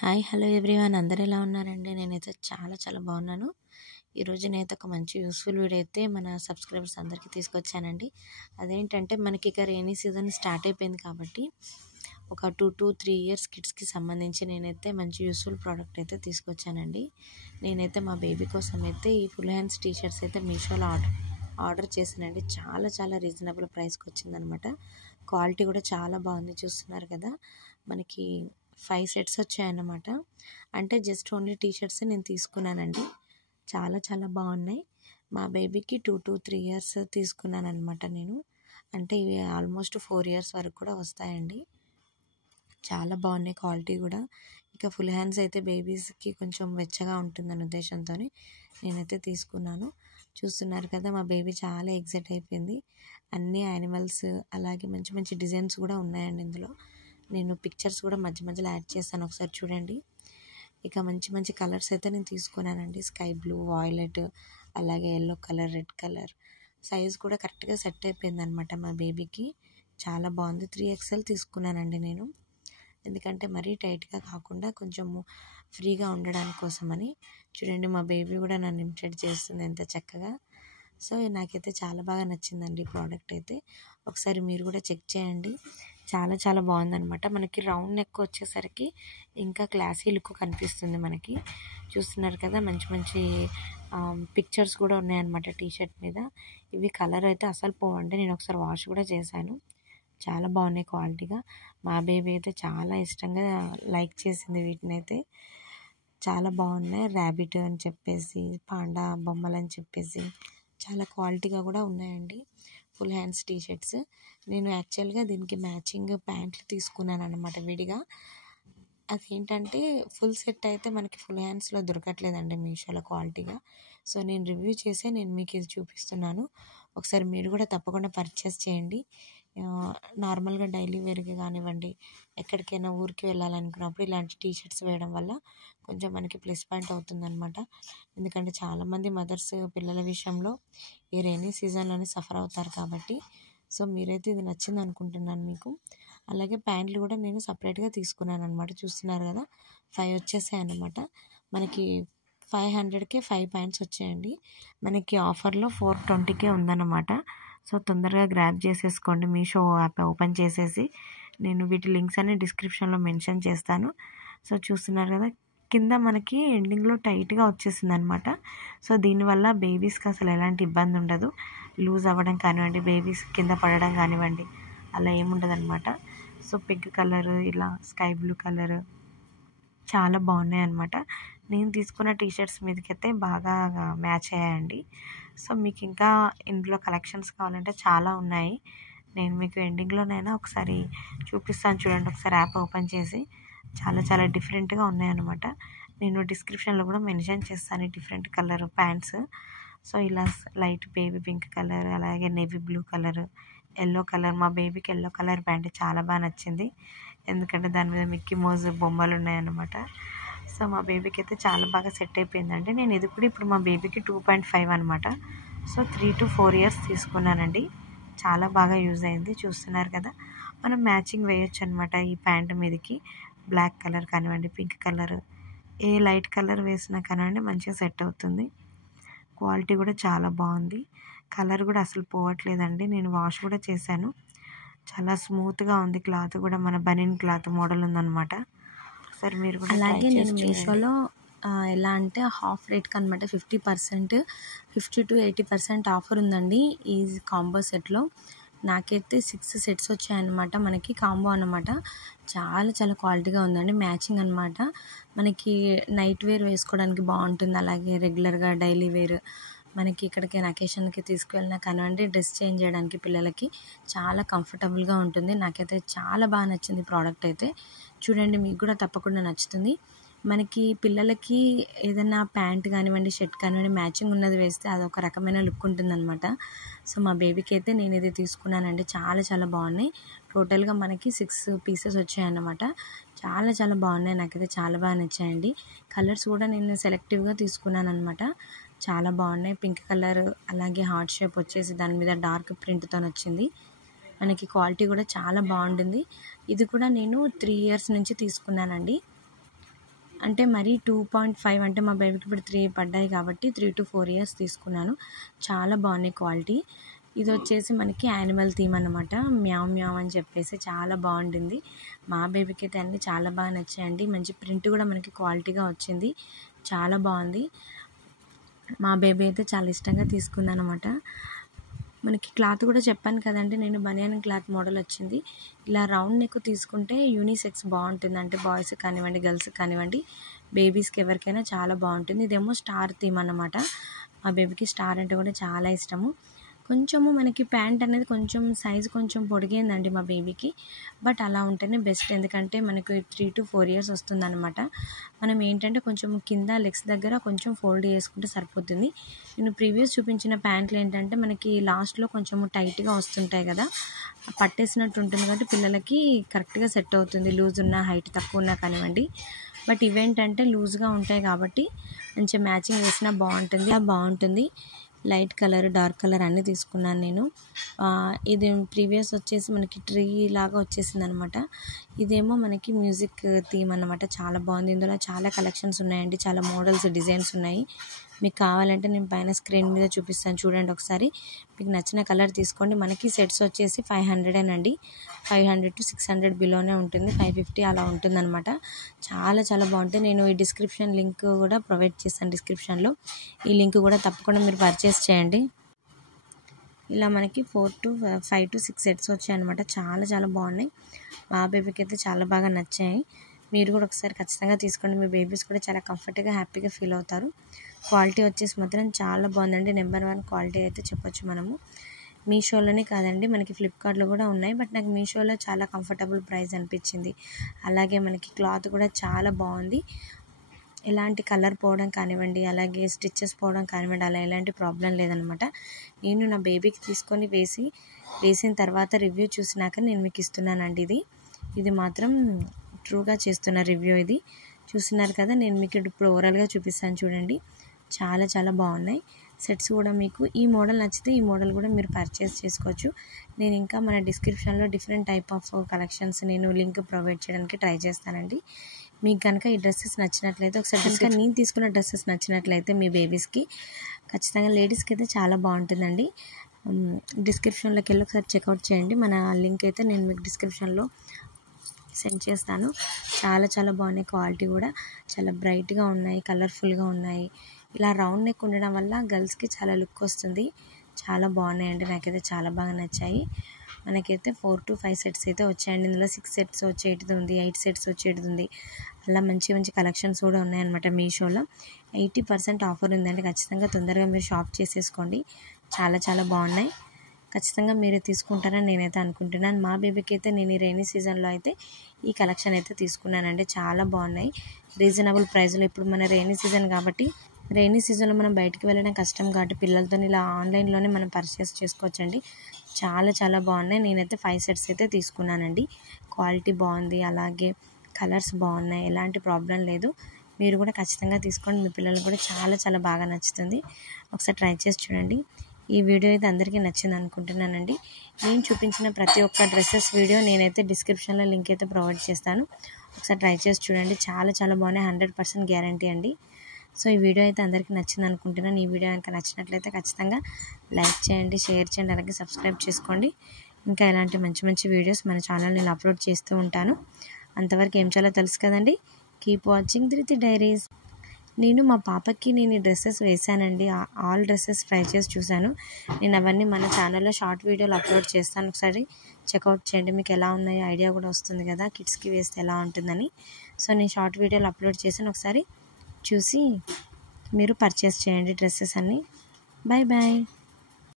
Hi hello everyone అందరు ఎలా ఉన్నారండి? నేనైతే చాలా బాగున్నాను. ఈరోజు నేనైతే ఒక మంచి యూస్ఫుల్ వీడియో అయితే మన సబ్స్క్రైబర్స్ అందరికీ తీసుకొచ్చానండి. అదేంటంటే మనకి ఇక రెయినీ సీజన్ స్టార్ట్ అయిపోయింది కాబట్టి ఒక 2 to 3 ఇయర్స్ కిడ్స్కి సంబంధించి నేనైతే మంచి యూస్ఫుల్ ప్రోడక్ట్ అయితే తీసుకొచ్చానండి. నేనైతే మా బేబీ కోసం అయితే ఈ ఫుల్ హ్యాండ్స్ టీషర్ట్స్ అయితే మీషోలో ఆర్డర్ చేశానండి. చాలా రీజనబుల్ ప్రైస్కి వచ్చిందనమాట. క్వాలిటీ కూడా చాలా బాగుంది. చూస్తున్నారు కదా, మనకి 5 సెట్స్ వచ్చాయన్నమాట. అంటే జస్ట్ ఓన్లీ టీషర్ట్స్ నేను తీసుకున్నానండి. చాలా బాగున్నాయి. మా బేబీకి 2 to 3 ఇయర్స్ తీసుకున్నాను అనమాట నేను. అంటే ఇవి ఆల్మోస్ట్ 4 ఇయర్స్ వరకు కూడా వస్తాయండి. చాలా బాగున్నాయి క్వాలిటీ కూడా. ఇక ఫుల్ హ్యాండ్స్ అయితే బేబీస్కి కొంచెం వెచ్చగా ఉంటుందనే ఉద్దేశంతో నేనైతే తీసుకున్నాను. చూస్తున్నారు కదా, మా బేబీ చాలా ఎక్సైట్ అయిపోయింది. అన్ని యానిమల్స్ అలాగే మంచి డిజైన్స్ కూడా ఉన్నాయండి ఇందులో. నేను పిక్చర్స్ కూడా మధ్యలో యాడ్ చేస్తాను, ఒకసారి చూడండి. ఇక మంచి కలర్స్ అయితే నేను తీసుకున్నానండి. స్కై బ్లూ, వాయిలెట్, అలాగే yellow colour, red colour. Size కూడా కరెక్ట్గా సెట్ అయిపోయింది అనమాట మా బేబీకి. చాలా బాగుంది. 3XL తీసుకున్నానండి నేను, ఎందుకంటే మరీ టైట్గా కాకుండా కొంచెము ఫ్రీగా ఉండడానికి కోసమని. చూడండి, మా బేబీ కూడా నన్ను ఇమిటేట్ చేస్తుంది ఎంత చక్కగా. సో నాకైతే చాలా బాగా నచ్చిందండి ఈ ప్రోడక్ట్ అయితే. ఒకసారి మీరు కూడా చెక్ చేయండి. చాలా బాగుందనమాట. మనకి రౌండ్ నెక్ వచ్చేసరికి ఇంకా క్లాసీ లుక్ కనిపిస్తుంది మనకి. చూస్తున్నారు కదా, మంచి పిక్చర్స్ కూడా ఉన్నాయన్నమాట టీషర్ట్ మీద. ఇవి కలర్ అయితే అసలు పోవండి. నేను ఒకసారి వాష్ కూడా చేశాను. చాలా బాగున్నాయి క్వాలిటీగా. మా బేబీ అయితే చాలా ఇష్టంగా లైక్ చేసింది వీటిని అయితే. చాలా బాగున్నాయి. ర్యాబిట్ అని చెప్పేసి, పాండా బొమ్మలు అని చెప్పేసి చాలా క్వాలిటీగా కూడా ఉన్నాయండి ఫుల్ హ్యాండ్స్ టీషర్ట్స్. నేను యాక్చువల్గా దీనికి మ్యాచింగ్ ప్యాంట్లు తీసుకున్నాను అనమాట విడిగా. అదేంటంటే ఫుల్ సెట్ అయితే మనకి ఫుల్ హ్యాండ్స్లో దొరకట్లేదండి మీషోలో క్వాలిటీగా. సో నేను రివ్యూ చేసే నేను మీకు ఇది చూపిస్తున్నాను. ఒకసారి మీరు కూడా తప్పకుండా పర్చేస్ చేయండి. నార్మల్గా డైలీ వేర్కి కానివ్వండి, ఎక్కడికైనా ఊరికి వెళ్ళాలనుకున్నప్పుడు ఇలాంటి టీషర్ట్స్ వేయడం వల్ల కొంచెం మనకి ప్లస్ పాయింట్ అవుతుందన్నమాట. ఎందుకంటే చాలామంది మదర్స్ పిల్లల విషయంలో ఈ రెయినీ సీజన్లోనే సఫర్ అవుతారు కాబట్టి. సో మీరైతే ఇది నచ్చింది అనుకుంటున్నాను మీకు. అలాగే ప్యాంట్లు కూడా నేను సపరేట్గా తీసుకున్నాను అనమాట. చూస్తున్నారు కదా, 5 వచ్చేసాయి అన్నమాట. మనకి 500కే 5 ప్యాంట్స్ వచ్చాయండి. మనకి ఆఫర్లో 420కే ఉందన్నమాట. సో తొందరగా గ్రాబ్ చేసేసుకోండి. మీషో యాప్ ఓపెన్ చేసేసి, నేను వీటి లింక్స్ అన్ని డిస్క్రిప్షన్లో మెన్షన్ చేస్తాను. సో చూస్తున్నారు కదా, కింద మనకి ఎండింగ్లో టైట్గా వచ్చేసింది అనమాట. సో దీనివల్ల బేబీస్కి అసలు ఎలాంటి ఇబ్బంది ఉండదు. లూజ్ అవ్వడం కానివ్వండి, బేబీస్ కింద పడడం కానివ్వండి, అలా ఏముండదు అనమాట. సో పింక్ కలర్, ఇలా స్కై బ్లూ కలర్ చాలా బాగున్నాయి అనమాట. నేను తీసుకున్న టీషర్ట్స్ మీదకైతే బాగా మ్యాచ్ అయ్యాయండి. సో మీకు ఇంకా ఇందులో కలెక్షన్స్ కావాలంటే చాలా ఉన్నాయి. నేను మీకు ఎండింగ్లోనైనా ఒకసారి చూపిస్తాను చూడండి. ఒకసారి యాప్ ఓపెన్ చేసి చాలా డిఫరెంట్గా ఉన్నాయన్నమాట. నేను డిస్క్రిప్షన్లో కూడా మెన్షన్ చేస్తాను ఈ డిఫరెంట్ కలర్ ప్యాంట్స్. సో ఇలా లైట్ బేబీ పింక్ కలర్, అలాగే navy blue colour, yellow colour. మా బేబీకి ఎల్లో కలర్ ప్యాంట్ చాలా బాగా నచ్చింది, ఎందుకంటే దాని మీద మిక్కీ మౌజ్ బొమ్మలు ఉన్నాయన్నమాట. సో మా బేబీకి అయితే చాలా బాగా సెట్ అయిపోయిందండి. నేను ఇది కూడా ఇప్పుడు మా బేబీకి 2.5 అనమాట. సో 3 to 4 ఇయర్స్ తీసుకున్నానండి. చాలా బాగా యూజ్ అయింది. చూస్తున్నారు కదా, మనం మ్యాచింగ్ వేయొచ్చు అనమాట ఈ ప్యాంట్ మీదకి. బ్లాక్ కలర్ కానివ్వండి, పింక్ కలర్, ఏ లైట్ కలర్ వేసినా కానివ్వండి మంచిగా సెట్ అవుతుంది. క్వాలిటీ కూడా చాలా బాగుంది. కలర్ కూడా అసలు పోవట్లేదండి. నేను వాష్ కూడా చేశాను. చాలా స్మూత్గా ఉంది క్లాత్ కూడా. మన బనీన్ క్లాత్ మోడల్ ఉందన్నమాట. సరే మీరు కూడా. అలాగే నేను మీషోలో ఎలా అంటే హాఫ్ రేట్కి అనమాట 50%, 50 to 80% ఆఫర్ ఉందండి ఈ కాంబో సెట్లో. నాకైతే 6 సెట్స్ వచ్చాయన్నమాట. మనకి కాంబో అనమాట. చాలా క్వాలిటీగా ఉందండి. మ్యాచింగ్ అనమాట. మనకి నైట్ వేర్ వేసుకోవడానికి బాగుంటుంది. అలాగే రెగ్యులర్గా డైలీ వేర్, మనకి ఎక్కడికైనా అకేషన్కి తీసుకువెళ్ళినా కానివ్వండి, డ్రెస్ చేంజ్ చేయడానికి పిల్లలకి చాలా కంఫర్టబుల్గా ఉంటుంది. నాకైతే చాలా బాగా నచ్చింది ప్రోడక్ట్ అయితే. చూడండి, మీకు కూడా తప్పకుండా నచ్చుతుంది. మనకి పిల్లలకి ఏదైనా ప్యాంట్ కానివ్వండి, షర్ట్ కానివ్వండి మ్యాచింగ్ ఉన్నది వేస్తే అదొక రకమైన లుక్ ఉంటుందన్నమాట. సో మా బేబీకి అయితే నేను ఇది తీసుకున్నానండి. చాలా బాగున్నాయి. టోటల్గా మనకి 6 పీసెస్ వచ్చాయన్నమాట. చాలా బాగున్నాయి. నాకైతే చాలా బాగా నచ్చాయండి. కలర్స్ కూడా నేను సెలెక్టివ్గా తీసుకున్నాను అనమాట. చాలా బాగున్నాయి. పింక్ కలర్, అలాగే హార్ట్ షేప్ వచ్చేసి దాని మీద డార్క్ ప్రింట్తో వచ్చింది. మనకి క్వాలిటీ కూడా చాలా బాగుంటుంది. ఇది కూడా నేను 3 ఇయర్స్ నుంచి తీసుకున్నానండి. అంటే మరీ 2.5 అంటే మా బేబీకి ఇప్పుడు 3 పడ్డాయి కాబట్టి 3 to 4 ఇయర్స్ తీసుకున్నాను. చాలా బాగున్నాయి క్వాలిటీ. ఇది వచ్చేసి మనకి యానిమల్ థీమ్ అన్నమాట. మ్యావ్ మ్యావ్ అని చెప్పేసి చాలా బాగుంటుంది. మా బేబీకి అయితే అన్నీ చాలా బాగా నచ్చాయండి. మంచి ప్రింట్ కూడా మనకి క్వాలిటీగా వచ్చింది. చాలా బాగుంది. మా బేబీ అయితే చాలా ఇష్టంగా తీసుకుందనమాట. మనకి క్లాత్ కూడా చెప్పాను కదండి నేను, బనియన్ క్లాత్ మోడల్ వచ్చింది. ఇలా రౌండ్ నెక్ తీసుకుంటే యూనిసెక్స్ బాగుంటుంది. అంటే బాయ్స్ కానివ్వండి, గర్ల్స్ కానివ్వండి, బేబీస్కి ఎవరికైనా చాలా బాగుంటుంది. ఇదేమో స్టార్ థీమ్ అన్నమాట. మా బేబీకి స్టార్ అంటే కూడా చాలా ఇష్టము. కొంచెము మనకి ప్యాంట్ అనేది కొంచెం సైజు కొంచెం పొడిగైందండి మా బేబీకి. బట్ అలా ఉంటేనే బెస్ట్. ఎందుకంటే మనకు 3 to 4 ఇయర్స్ వస్తుందన్నమాట. మనం ఏంటంటే కొంచెం కింద లెగ్స్ దగ్గర కొంచెం ఫోల్డ్ చేసుకుంటే సరిపోతుంది. నేను ప్రీవియస్ చూపించిన ప్యాంట్లు ఏంటంటే మనకి లాస్ట్లో కొంచెం టైట్గా వస్తుంటాయి కదా, పట్టేసినట్టు ఉంటుంది కాబట్టి పిల్లలకి కరెక్ట్గా సెట్ అవుతుంది. లూజ్ ఉన్న, హైట్ తక్కువ ఉన్నా కానివ్వండి. బట్ ఇవేంటంటే లూజ్గా ఉంటాయి కాబట్టి మంచిగా మ్యాచింగ్ వేసినా బాగుంటుంది. లైట్ కలర్, డార్క్ కలర్ అన్నీ తీసుకున్నాను నేను. ఇది ప్రీవియస్ వచ్చేసి మనకి ట్రీ లాగా వచ్చేసింది అనమాట. ఇదేమో మనకి మ్యూజిక్ థీమ్ అన్నమాట. చాలా బాగుంది. ఇందులో చాలా కలెక్షన్స్ ఉన్నాయండి. చాలా మోడల్స్, డిజైన్స్ ఉన్నాయి. మీకు కావాలంటే నేను పైన స్క్రీన్ మీద చూపిస్తాను, చూడండి ఒకసారి. మీకు నచ్చిన కలర్ తీసుకోండి. మనకి సెట్స్ వచ్చేసి 500 అండి. 500 to 600 బిలోనే ఉంటుంది. 550 అలా ఉంటుందన్నమాట. చాలా చాలా బాగుంటాయి. నేను ఈ డిస్క్రిప్షన్ లింక్ కూడా ప్రొవైడ్ చేస్తాను. డిస్క్రిప్షన్లో ఈ లింక్ కూడా తప్పకుండా మీరు పర్చేస్ చేయండి. ఇలా మనకి 5 to 6 సెట్స్ వచ్చాయన్నమాట. చాలా చాలా బాగున్నాయి. మా బేబీకి అయితే చాలా బాగా నచ్చాయి. మీరు కూడా ఒకసారి ఖచ్చితంగా తీసుకోండి. మీ బేబీస్ కూడా చాలా కంఫర్ట్గా, హ్యాపీగా ఫీల్ అవుతారు. క్వాలిటీ వచ్చేసి మాత్రం చాలా బాగుందండి. నెంబర్ 1 క్వాలిటీ అయితే చెప్పొచ్చు మనము. మీషోలోనే కాదండి, మనకి ఫ్లిప్కార్ట్లో కూడా ఉన్నాయి. బట్ నాకు మీషోలో చాలా కంఫర్టబుల్ ప్రైస్ అనిపించింది. అలాగే మనకి క్లాత్ కూడా చాలా బాగుంది. ఎలాంటి కలర్ పోవడం కానివ్వండి, అలాగే స్టిచ్చెస్ పోవడం కానివ్వండి, అలా ఎలాంటి ప్రాబ్లం లేదనమాట. నేను నా బేబీకి తీసుకొని వేసిన తర్వాత రివ్యూ చూసినాక నేను మీకు ఇస్తున్నానండి. ఇది మాత్రం ట్రూగా చేస్తున్న రివ్యూ. ఇది చూస్తున్నారు కదా, నేను మీకు ఇప్పుడు ఓవరాల్గా చూపిస్తాను చూడండి. చాలా చాలా బాగున్నాయి సెట్స్ కూడా. మీకు ఈ మోడల్ నచ్చితే ఈ మోడల్ కూడా మీరు పర్చేస్ చేసుకోవచ్చు. నేను ఇంకా మన డిస్క్రిప్షన్లో డిఫరెంట్ టైప్ ఆఫ్ కలెక్షన్స్ నేను లింక్ ప్రొవైడ్ చేయడానికి ట్రై చేస్తానండి. మీకు కనుక ఈ డ్రెస్సెస్ నచ్చినట్లయితే ఒకసారి కనుక నేను తీసుకున్న డ్రెస్సెస్ నచ్చినట్లయితే మీ బేబీస్కి ఖచ్చితంగా, లేడీస్కి అయితే చాలా బాగుంటుందండి. డిస్క్రిప్షన్లోకి వెళ్ళి ఒకసారి చెక్అవుట్ చేయండి. మన లింక్ అయితే నేను మీకు డిస్క్రిప్షన్లో సెండ్ చేస్తాను. చాలా చాలా బాగున్నాయి. క్వాలిటీ కూడా చాలా బ్రైట్గా ఉన్నాయి, కలర్ఫుల్గా ఉన్నాయి. ఇలా రౌండ్ నెక్ ఉండడం వల్ల గర్ల్స్కి చాలా లుక్ వస్తుంది. చాలా బాగున్నాయండి. నాకైతే చాలా బాగా నచ్చాయి. మనకైతే 4 to 5 సెట్స్ అయితే వచ్చాయండి. ఇందులో 6 సెట్స్ వచ్చేటిది ఉంది, 8 సెట్స్ వచ్చేటిది ఉంది. అలా మంచి మంచి కలెక్షన్స్ కూడా ఉన్నాయన్నమాట. మీషోలో 80% ఆఫర్ ఉందండి. ఖచ్చితంగా తొందరగా మీరు షాప్ చేసేసుకోండి. చాలా చాలా బాగున్నాయి. ఖచ్చితంగా మీరు తీసుకుంటారని నేనైతే అనుకుంటున్నాను. మా బేబీకి అయితే నేను ఈ రైనీ సీజన్లో అయితే ఈ కలెక్షన్ అయితే తీసుకున్నానండి. చాలా బాగున్నాయి, రీజనబుల్ ప్రైస్లో. ఇప్పుడు మన రైనీ సీజన్ కాబట్టి, రైనీ సీజన్లో మనం బయటికి వెళ్ళడం కష్టం కాబట్టి పిల్లలతో ఇలా ఆన్లైన్లోనే మనం పర్చేస్ చేసుకోవచ్చండి. చాలా చాలా బాగున్నాయి. నేనైతే 5 సెట్స్ అయితే తీసుకున్నానండి. క్వాలిటీ బాగుంది, అలాగే కలర్స్ బాగున్నాయి, ఎలాంటి ప్రాబ్లం లేదు. మీరు కూడా ఖచ్చితంగా తీసుకోండి. మీ పిల్లలకు కూడా చాలా చాలా బాగా నచ్చుతుంది. ఒకసారి ట్రై చేసి చూడండి. ఈ వీడియో అయితే అందరికీ నచ్చింది అనుకుంటున్నానండి. నేను చూపించిన ప్రతి ఒక్క డ్రెస్సెస్ వీడియో నేనైతే డిస్క్రిప్షన్లో లింక్ అయితే ప్రొవైడ్ చేస్తాను. ఒకసారి ట్రై చేసి చూడండి. చాలా చాలా బాగున్నాయి. 100% గ్యారంటీ అండి. సో ఈ వీడియో అయితే అందరికీ నచ్చింది అనుకుంటున్నాను. ఈ వీడియో కనుక నచ్చినట్లయితే ఖచ్చితంగా లైక్ చేయండి, షేర్ చేయండి, అలాగే సబ్స్క్రైబ్ చేసుకోండి. ఇంకా ఇలాంటి మంచి మంచి వీడియోస్ మన ఛానల్ నేను అప్లోడ్ చేస్తూ ఉంటాను. అంతవరకు ఏం చేయాలో తెలుసు కదండి. కీప్ వాచింగ్ ధృతి డైరీస్. నేను మా పాపకి ఈ డ్రెస్సెస్ వేసానండి. ఆల్ డ్రెస్సెస్ ట్రై చేసి చూశాను. నేను అవన్నీ మన ఛానల్లో షార్ట్ వీడియోలు అప్లోడ్ చేస్తాను. ఒకసారి చెక్అవుట్ చేయండి. మీకు ఎలా ఉన్నాయో ఐడియా కూడా వస్తుంది కదా, కిడ్స్కి వేస్తే ఎలా ఉంటుందని. సో నేను షార్ట్ వీడియోలు అప్లోడ్ చేశాను. ఒకసారి చూసి మీరు పర్చేస్ చేయండి డ్రెస్సెస్ అన్నీ. Bye bye.